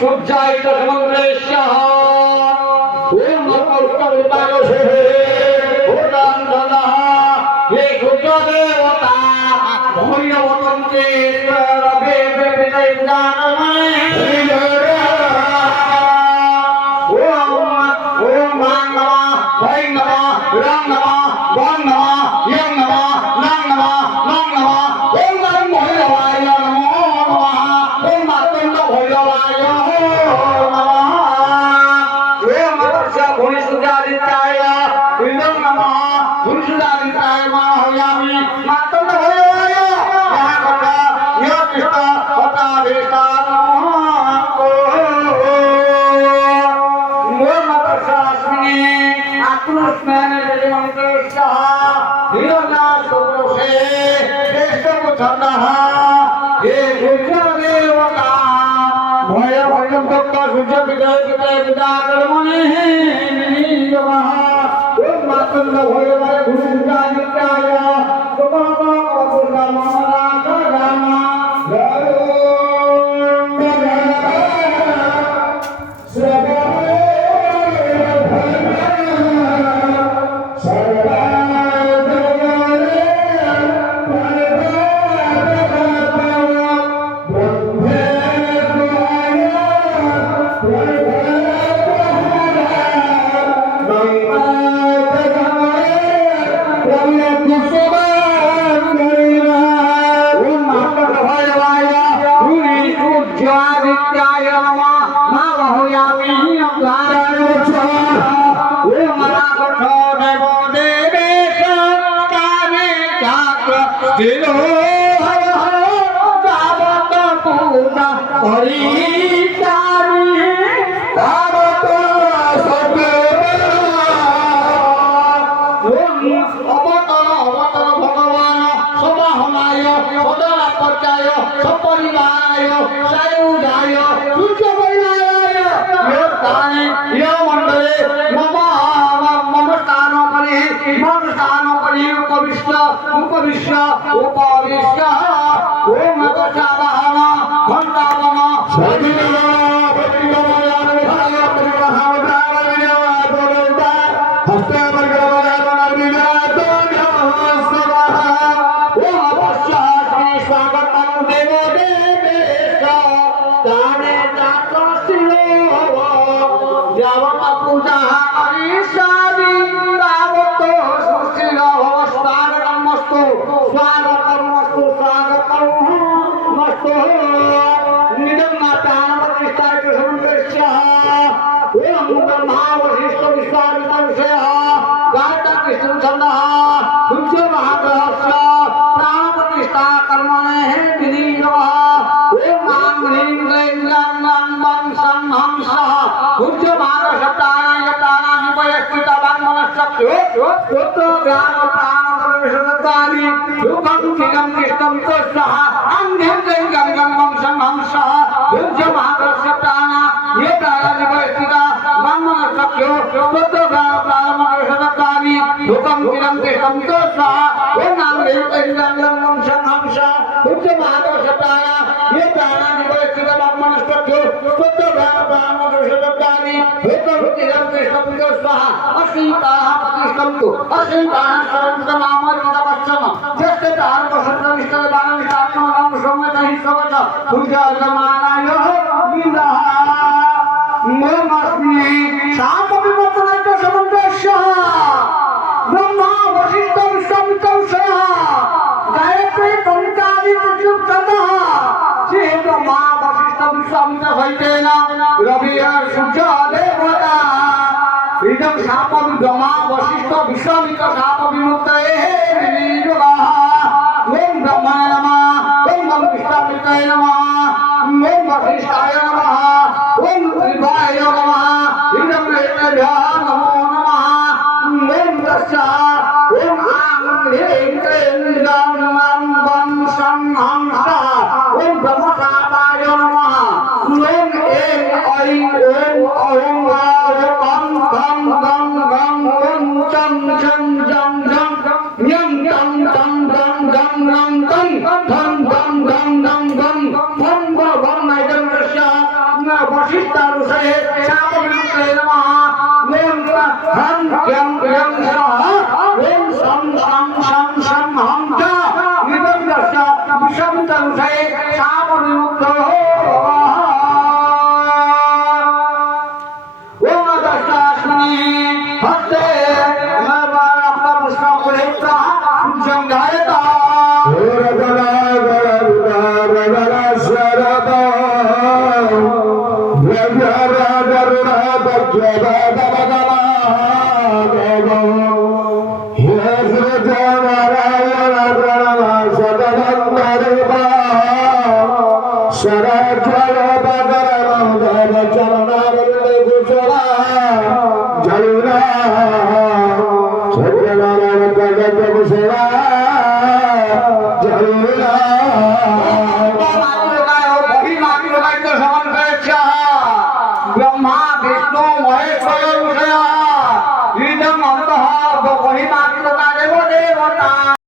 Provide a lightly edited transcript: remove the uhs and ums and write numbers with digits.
সূর্যায়িত সমুদ্রেশ্বর ওম নমস্কার হে সূর্য দেবতা ভৈরবতন্ত্রে রবে বেবে জানময় ওম ওম নমঃ ভৈ নমঃ রাম নমঃ বন নমঃ ইয়ং নমঃ নাং নমঃ নং নমঃ ওম নমঃ ভৈরবায় নমো নমঃ ওম মাতঙ্গ ভৈরবায় Om Vasiष्ठाय Namaha ওম শিবায় নমঃ ইদং ঋতভ্যো নমো নমঃ ওম তস্যা ওম আং হ্রিং ক্লীং গং গং গং সং হং সা ওম ব্রহ্মসাপায় নমঃ ওম এং ঐং ওম ওম গং গং গং ওম চং চং জং জং ঞং টং টং টং গং গং গং ধং গং গং গং গং ভং ভং নাইদং রস্য বশিষ্ঠানুসারে শাপবিমুক্তে নমঃ ওম হং ঞং ঞং সহ ওম সং সং সং সং হং চ ইদং রস্য বিশ্বমিত্রানুসারে শাপবিমুক্ত ওম দশাস্মি হস্তে রক্তপুষ্পং পুষ্পা সংঘায়তা ব্রহ্মা বিষ্ণু মহেশ্বর ইদং অন্তঃ বহির্মাত্র